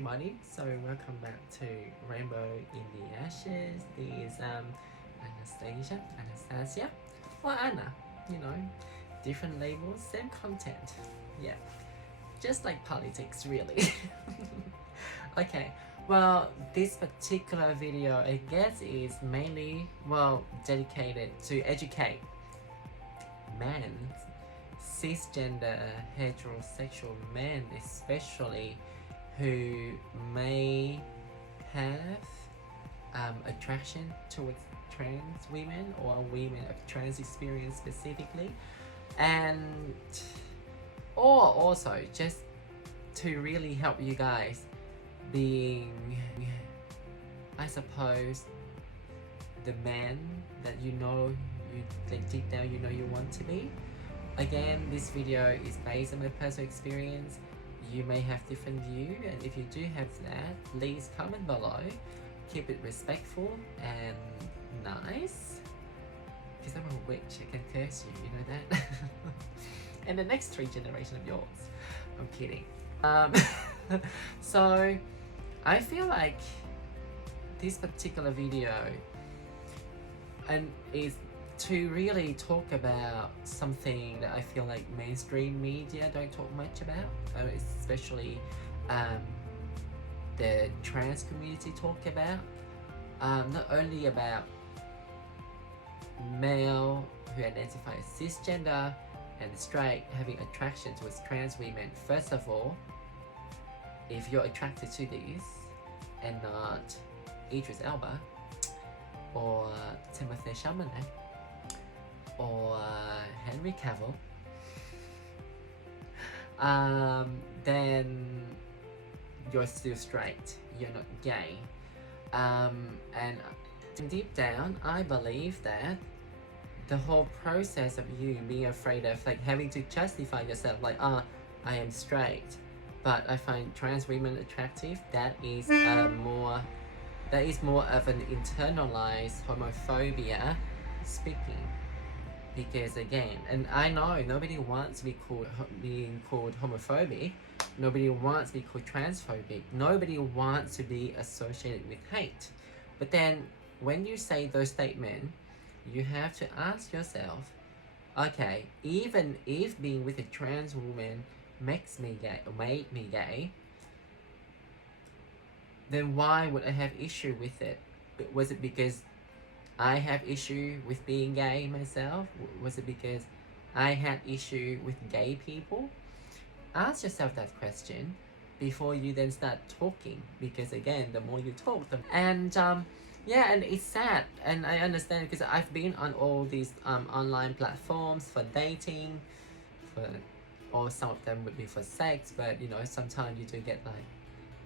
everybody, so welcome back to Rainbow in the Ashes. This is Anastasia, or Anna, you know, different labels, same content. Yeah, just like politics, really. Okay, well, this particular video, I guess, is mainly, well, dedicated to educate men, cisgender, heterosexual men especially, who may have attraction towards trans women or women of trans experience specifically, and or also just to really help you guys being, I suppose, the man that you know, you like deep down you know you want to be. Again, this video is based on my personal experience. You may have different view, and if you do have that, please comment below. Keep it respectful and nice, because I'm a witch, I can curse you, you know that? And the next 3 generations of yours. I'm kidding. So I feel like this particular video and is to really talk about something that I feel like mainstream media don't talk much about, especially the trans community talk about. Not only about male who identify as cisgender and straight having attraction towards trans women. First of all, if you're attracted to this and not Idris Elba or Timothée Chalamet or Henry Cavill, then you're still straight, you're not gay. And deep down, I believe that the whole process of you being afraid of like having to justify yourself, like, I am straight, but I find trans women attractive, that is more of an internalized homophobia speaking. Because again, and I know nobody wants to be being called homophobic, nobody wants to be called transphobic, nobody wants to be associated with hate. But then when you say those statements, you have to ask yourself, okay, even if being with a trans woman makes me gay or made me gay, then why would I have issue with it? Was it because I have issue with being gay myself? Was it because I had issue with gay people? Ask yourself that question before you then start talking, because again, the more you talk, yeah, and it's sad, and I understand, because I've been on all these online platforms for dating, or some of them would be for sex, but you know, sometimes you do get like,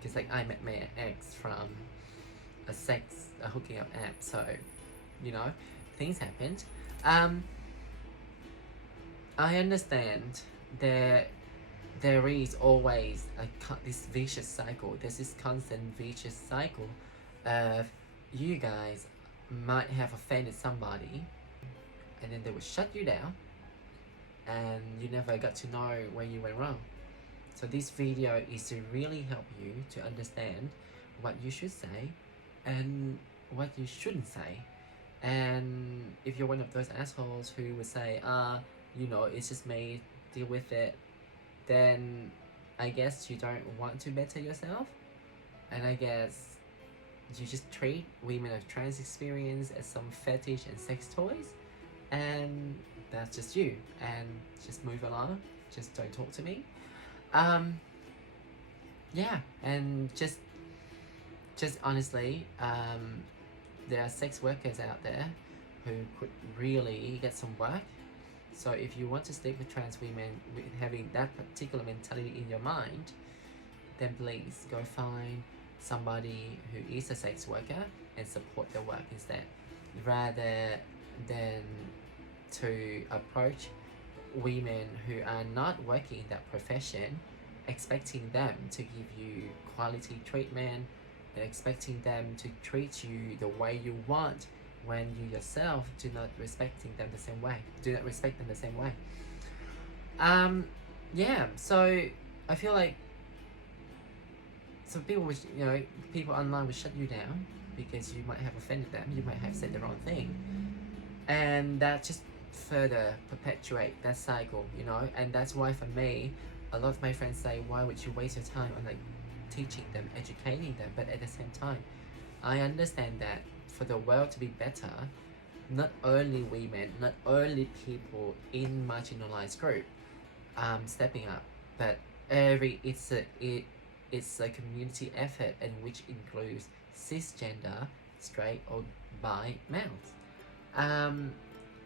because like I met my ex from a hooking up app, so you know, things happened. I understand there is always this vicious cycle. There's this constant vicious cycle of you guys might have offended somebody, and then they would shut you down, and you never got to know where you went wrong. So this video is to really help you to understand what you should say and what you shouldn't say. And if you're one of those assholes who would say, you know, it's just me, deal with it, then I guess you don't want to better yourself, and I guess you just treat women of trans experience as some fetish and sex toys, and that's just you, and just move along, just don't talk to me. Yeah, and just honestly, there are sex workers out there who could really get some work. So if you want to sleep with trans women with having that particular mentality in your mind, then please go find somebody who is a sex worker and support their work instead, rather than to approach women who are not working in that profession, expecting them to give you quality treatment and expecting them to treat you the way you want, when you yourself do not respect them the same way. Yeah, so I feel like So people would, people online would shut you down because you might have offended them, you might have said the wrong thing, and that just further perpetuate that cycle, and that's why for me, a lot of my friends say, why would you waste your time on like teaching them, educating them? But at the same time, I understand that for the world to be better, not only women, not only people in marginalized group stepping up, but it's a community effort, and which includes cisgender, straight or bi males.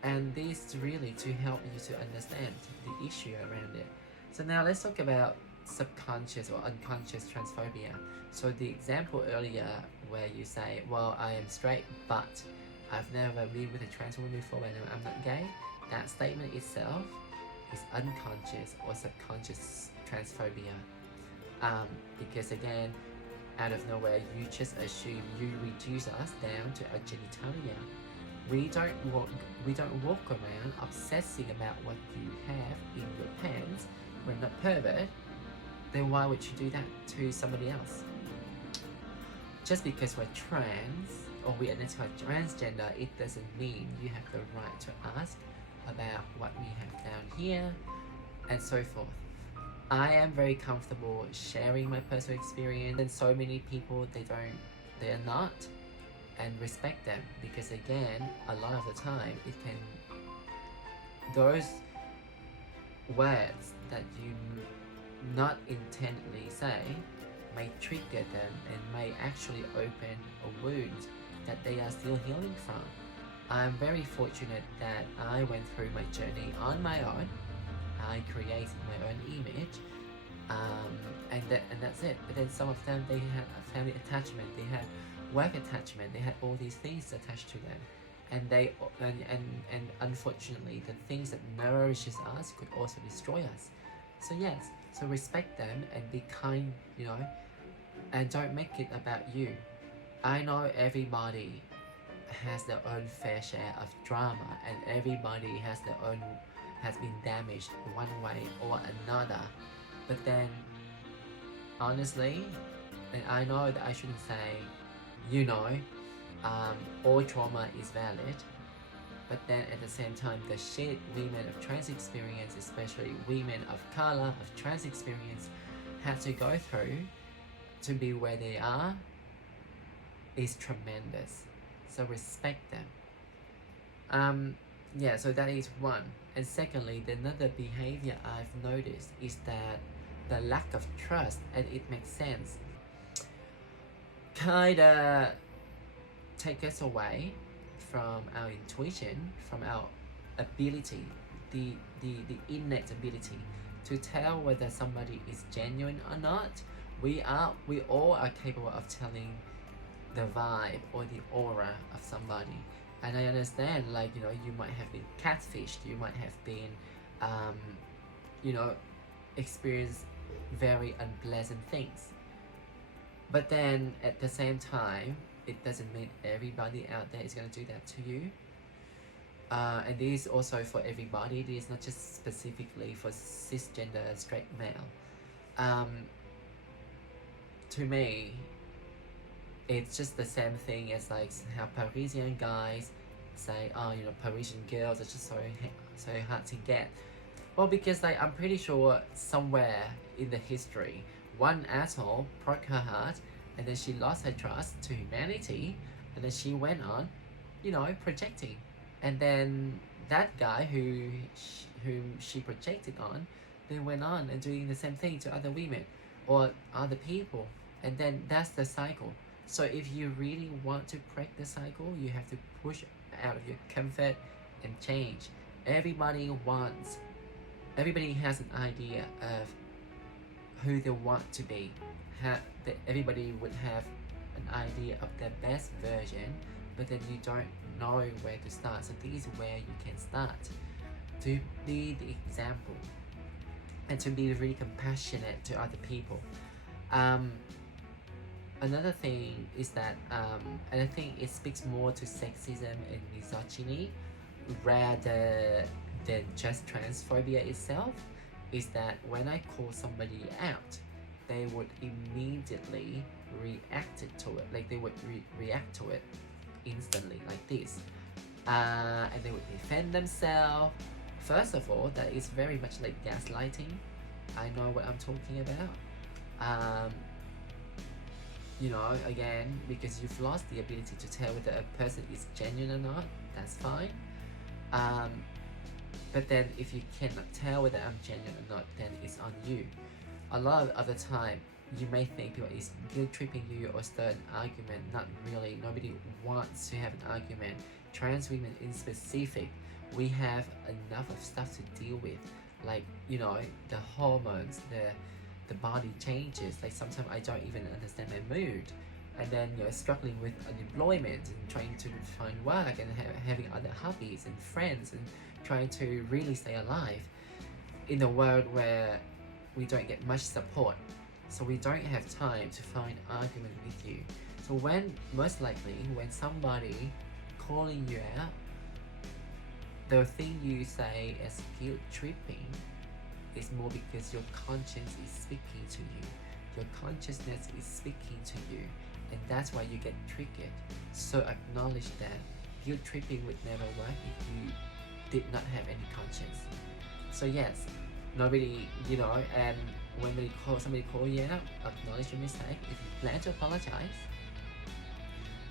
And this really to help you to understand the issue around it. So now let's talk about subconscious or unconscious transphobia. So the example earlier where you say, well, I am straight, but I've never been with a trans woman before and I'm not gay, that statement itself is unconscious or subconscious transphobia. Because again, out of nowhere, you just assume, you reduce us down to our genitalia. We don't walk around obsessing about what you have in your pants. We're not pervert. Then why would you do that to somebody else? Just because we're trans or we identify transgender, it doesn't mean you have the right to ask about what we have down here and so forth. I am very comfortable sharing my personal experience, and so many people they're not, and respect them, because again, a lot of the time those words that you not intently say may trigger them and may actually open a wound that they are still healing from. I'm very fortunate that I went through my journey on my own. I created my own image, and that's it. But then some of them, they had a family attachment, they had work attachment, they had all these things attached to them, and and unfortunately, the things that nourishes us could also destroy us. So yes, so respect them and be kind, and don't make it about you. I know everybody has their own fair share of drama, and everybody has been damaged one way or another. But then, honestly, and I know that I shouldn't say, all trauma is valid, but then at the same time, the shit women of trans experience, especially women of color of trans experience, had to go through to be where they are is tremendous. So respect them. Yeah, so that is one. And secondly, another behavior I've noticed is that the lack of trust, and it makes sense, kinda take us away from our intuition, from our ability, the innate ability to tell whether somebody is genuine or not. We all are capable of telling the vibe or the aura of somebody. And I understand, you might have been catfished, you might have been, experienced very unpleasant things. But then at the same time, it doesn't mean everybody out there is going to do that to you. And this is also for everybody. This is not just specifically for cisgender straight male. To me, it's just the same thing as like how Parisian guys say, Parisian girls are just so hard to get. Well, because I'm pretty sure somewhere in the history, one asshole broke her heart, and then she lost her trust to humanity, and then she went on, projecting, and then that guy whom she projected on, then went on and doing the same thing to other women or other people, and then that's the cycle. So if you really want to break the cycle, you have to push out of your comfort and change. Everybody has an idea of who they want to be. Everybody would have an idea of their best version, but then you don't know where to start. So this is where you can start to be the example and to be really compassionate to other people. Another thing is that, and I think it speaks more to sexism and misogyny rather than just transphobia itself, is that when I call somebody out, they would immediately react to it. Like they would react to it instantly, like this, and they would defend themselves. First of all, that is very much like gaslighting. I know what I'm talking about. You know, again, because you've lost the ability to tell whether a person is genuine or not, that's fine. But then if you cannot tell whether I'm genuine or not, then it's on you. A lot of other time, you may think people is guilt tripping you or start an argument. Not really. Nobody wants to have an argument. Trans women in specific, we have enough of stuff to deal with. Like, you know, the hormones, the body changes. Like sometimes I don't even understand my mood. And then you're struggling with unemployment and trying to find work and having other hobbies and friends and trying to really stay alive in a world where we don't get much support. So we don't have time to find argument with you. So when, most likely, when somebody calling you out, the thing you say as guilt tripping is more because your conscience is speaking to you. Your consciousness is speaking to you, and that's why you get triggered. So acknowledge that guilt tripping would never work if you did not have any conscience. So yes, nobody, you know, and when somebody call you out, acknowledge your mistake. If you plan to apologize,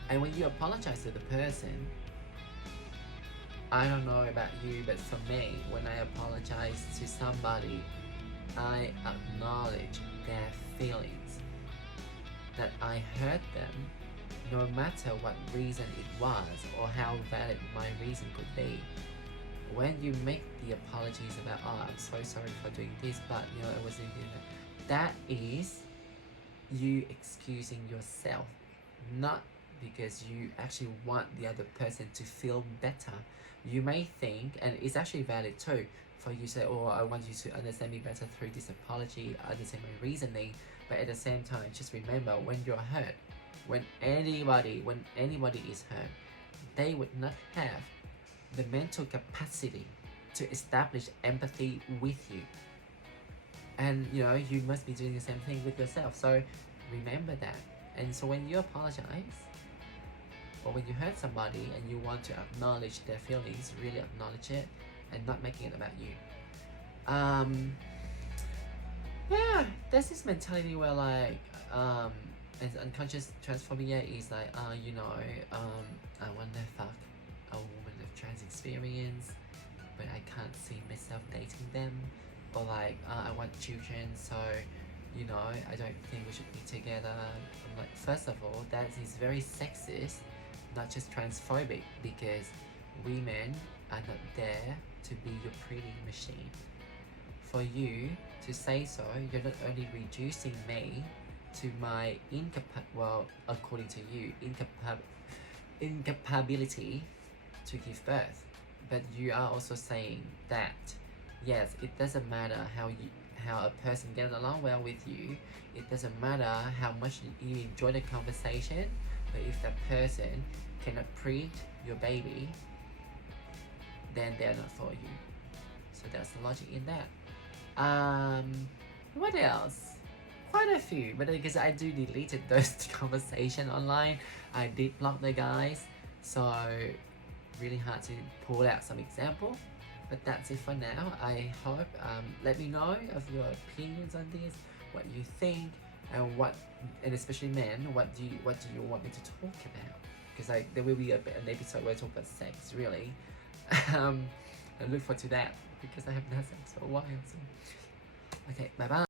and when you apologize to the person, I don't know about you, but for me, when I apologize to somebody, I acknowledge their feelings, that I hurt them, no matter what reason it was or how valid my reason could be. When you make the apologies about, oh, I'm so sorry for doing this, but you know, I wasn't doing that is you excusing yourself, not because you actually want the other person to feel better. You may think, and it's actually valid too, for you to say, oh, I want you to understand me better through this apology, understand my reasoning, but at the same time, just remember, when you're hurt, when anybody is hurt, they would not have the mental capacity to establish empathy with you. And you know, you must be doing the same thing with yourself. So remember that. And so when you apologize, or when you hurt somebody and you want to acknowledge their feelings, really acknowledge it and not making it about you. Yeah, there's this mentality where like, as unconscious transphobia is like, you know, I want to fuck a woman of trans experience, but I can't see myself dating them. Or like, I want children, so, you know, I don't think we should be together. I'm like, first of all, that is very sexist, not just transphobic, because women are not there to be your pretty machine. For you to say so, you're not only reducing me to my according to you, incapability to give birth, but you are also saying that yes, it doesn't matter how a person gets along well with you, it doesn't matter how much you enjoy the conversation, but if that person cannot breed your baby, then they're not for you. So that's the logic in that. What else? Quite a few, but because I do deleted those conversation online, I did block the guys, so really hard to pull out some example. But that's it for now. I hope, let me know of your opinions on this, what you think, and especially men, what do you want me to talk about? Because there will be an episode where I talk about sex, really. I look forward to that, because I haven't had sex for a while. So. Okay, bye bye.